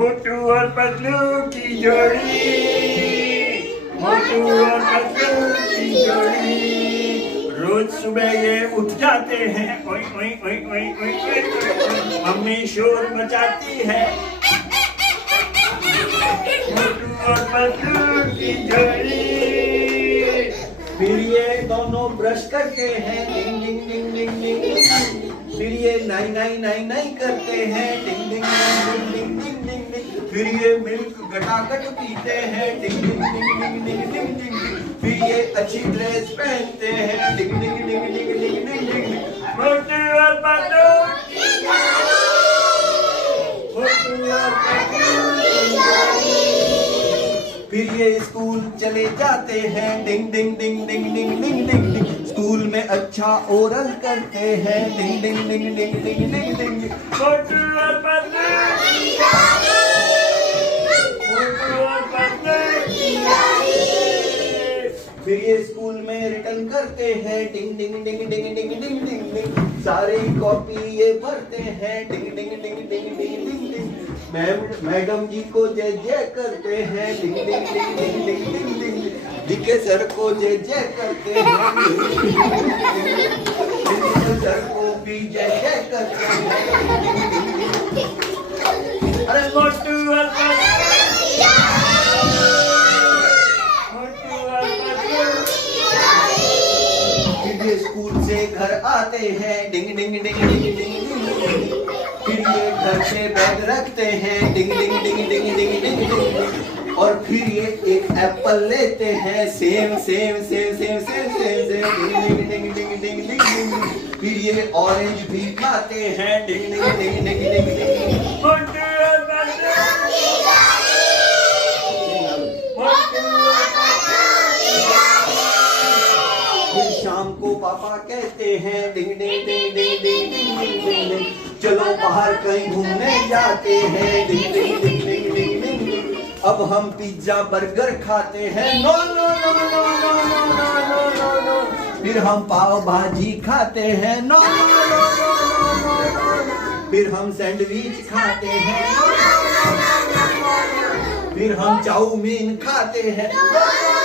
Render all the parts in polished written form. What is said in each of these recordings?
मोटू और पतलू की जोड़ी, मोटू और पतलू की जोड़ी। रोज सुबह ये उठ जाते हैं, ओई ओई ओई ओई ओई ओई ओई। मम्मी शोर मचाती है, मोटू और पतलू की जोड़ी। फिर ये दोनों ब्रश करते हैं, डिंग ding ding ding ding ding. फिर ये नाई नाई नाई नाई करते हैं, डिंग ding ding ding ding ding ding. फिर ये मिल्क गटागट पीते हैं, डिंग ding ding ding ding ding ding. फिर ये अच्छी ड्रेस पहनते हैं, डिंग ding ding ding ding ding डिंग। मोटू और पतलू की जोड़ी, मोटू और पतलू की जोड़ी। फिर ये स्कूल चले जाते हैं, डिंग ding ding ding ding ding ding डिंग। स्कूल में अच्छा ओरल करते हैं, डिंग ding ding ding ding ding डिंग। मोटू और पतलू की जोड़ी, मोटू और पतलू की जोड़ी। फिर ये स्कूल में रिटर्न करते हैं, डिंग ding ding ding ding ding ding डिंग। सारी कॉपी ये भरते हैं, डिंग ding ding ding ding ding डिंग। मैडम जी को जय जय करते हैं, डिंग ding ding ding ding ding डिंग। डीके सर को जय जय करते हैं, डीके सर को भी जय जय करते हैं। अरे मोटू और पतलू, मोटू और पतलू। फिर ये स्कूल से घर आते हैं, डिंग ding ding ding ding ding. फिर ये घर से बैग रखते हैं, डिंग ding ding ding ding ding डिंग। और फिर ये एक एप्पल लेते हैं, same same same same same same same, ding ding ding ding ding ding. फिर ये ऑरेंज भी खाते हैं, डिंग डिंग डिंग डिंग डिंग डिंग। मोटू और पतलू की जोड़ी, मोटू और पतलू की जोड़ी। फिर शाम को पापा कहते हैं, डिंग ding ding ding ding ding ding डिंग। चलो बाहर कहीं घूमने जाते हैं, डिंग ding ding ding ding ding डिंग। अब हम पिज्जा बर्गर खाते हैं, no no no no no no no no no. फिर हम पाव भाजी खाते हैं, no no no no no no. फिर हम सैंडविच खाते हैं, नो नो नो नो। फिर हम चाउमीन खाते हैं, no no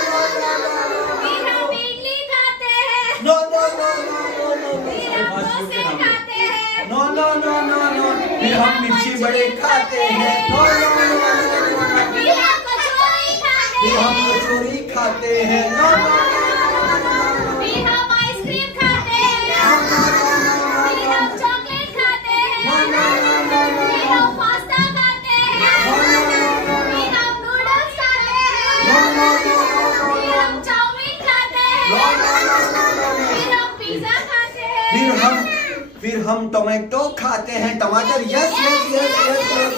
no no no. फिर हम इडली खाते हैं, no no no no no. फिर हम डोसे खाते हैं, no no no no no. फिर हम मिर्ची बड़े खाते हैं, no no no no no. फिर हम कचौड़ी खाते फिर हम हैं, कचौड़ी खाते हैं, नो नो नो नो। फिर हम आइसक्रीम खाते हैं, फिर हम चॉकलेट खाते हैं, फिर हम पास्ता खाते हैं, फिर हम नूडल्स खाते हैं, फिर हम चाउमीन खाते हैं, फिर हम पिज्जा खाते हैं, फिर हम टोमेटो खाते हैं, टमाटर, yes yes yes yes yes.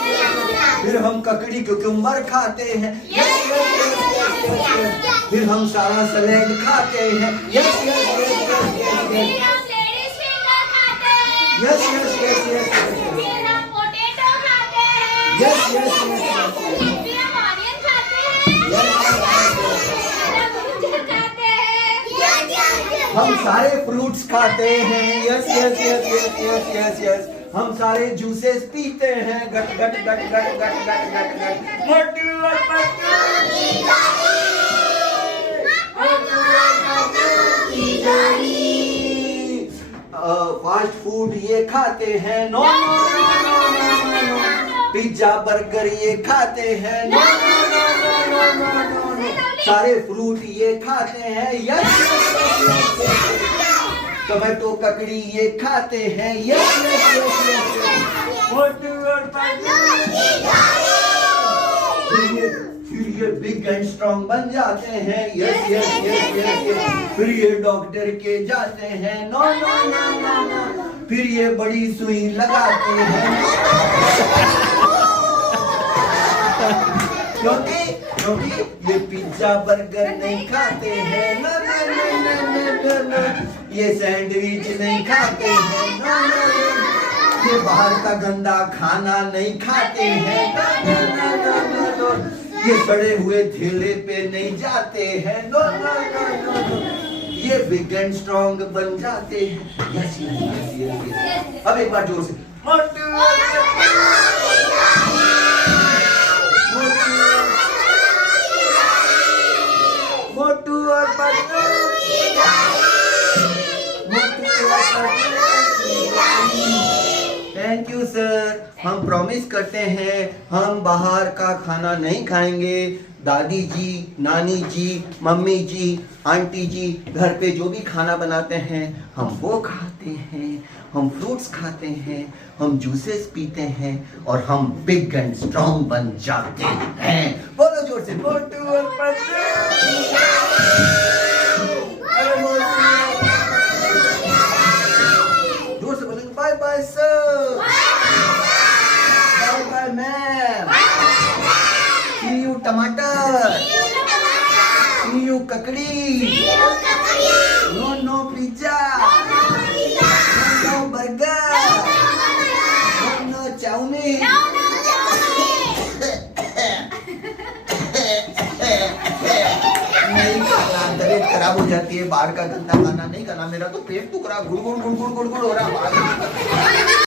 फिर हम ककड़ी कुकुम्बर खाते हैं, yes yes yes yes yes. फिर हम सारा सलाद खाते हैं, yes yes yes yes yes फिर यस। हम लेडीज फिंगर खाते हैं, yes yes yes yes yes. फिर हम पोटैटो खाते हैं, यस यस यस यस। फिर हम ऑनियन खाते हैं, यस यस यस यस। फिर हम गाजर खाते हैं, हम सारे फ्रूट्स खाते हैं, yes yes yes yes yes yes yes. हम सारे जूसेस पीते हैं, गट गट गट गट गट गट गट गट। मोटू और पतलू की जोड़ी, मोटू और पतलू की जोड़ी। फास्ट फूड ये खाते हैं, no no no no no no. Pizza burger ये खाते हैं, no no no no no no no. सारे फ्रूट ये खाते हैं, yes yes yes yes. Tomato ककड़ी ये खाते हैं, yes yes yes yes. Motu और पतलू की जोड़ी। फिर ये बिग एंड स्ट्रॉन्ग बन जाते हैं, yes yes yes yes yes. फिर ये डॉक्टर के जाते हैं, no no no no no. फिर ये बड़ी सुई लगाते हैं, क्योंकि ये पिज्जा बर्गर नहीं खाते हैं, न न न न न न। ये सैंडविच नहीं खाते हैं, न न न। ये बाहर का गंदा खाना नहीं खाते हैं, न न न न न। ये सड़े हुए ठेले पे नहीं जाते हैं, no no no no no. ये बिग एंड स्ट्रॉन्ग बन जाते हैं, yes yes yes yes yes. अब एक बार जोर से, मोटू और पतलू की जोड़ी। प्रॉमिस करते हैं हम बाहर का खाना नहीं खाएंगे। दादी जी, नानी जी, मम्मी जी, आंटी जी घर पे जो भी खाना बनाते हैं हम वो खाते हैं। हम फ्रूट्स खाते हैं, हम जूसेस पीते हैं और हम बिग एंड स्ट्रॉन्ग बन जाते हैं। बोलो जोर से, मोटू और पतलू। अरे मोटू। जोर से बोलेंगे bye bye sir, bye bye ma'am, see you टमाटर, सी यू ककड़ी, no no pizza, no burger, no chowmein. नहीं खाना, तबीयत खराब हो जाती है। बाहर का गंदा खाना नहीं खाना। मेरा तो पेट दुख रहा, गुड़ गुड़ गुड़ गुड़ गुड़ गुड़ हो रहा।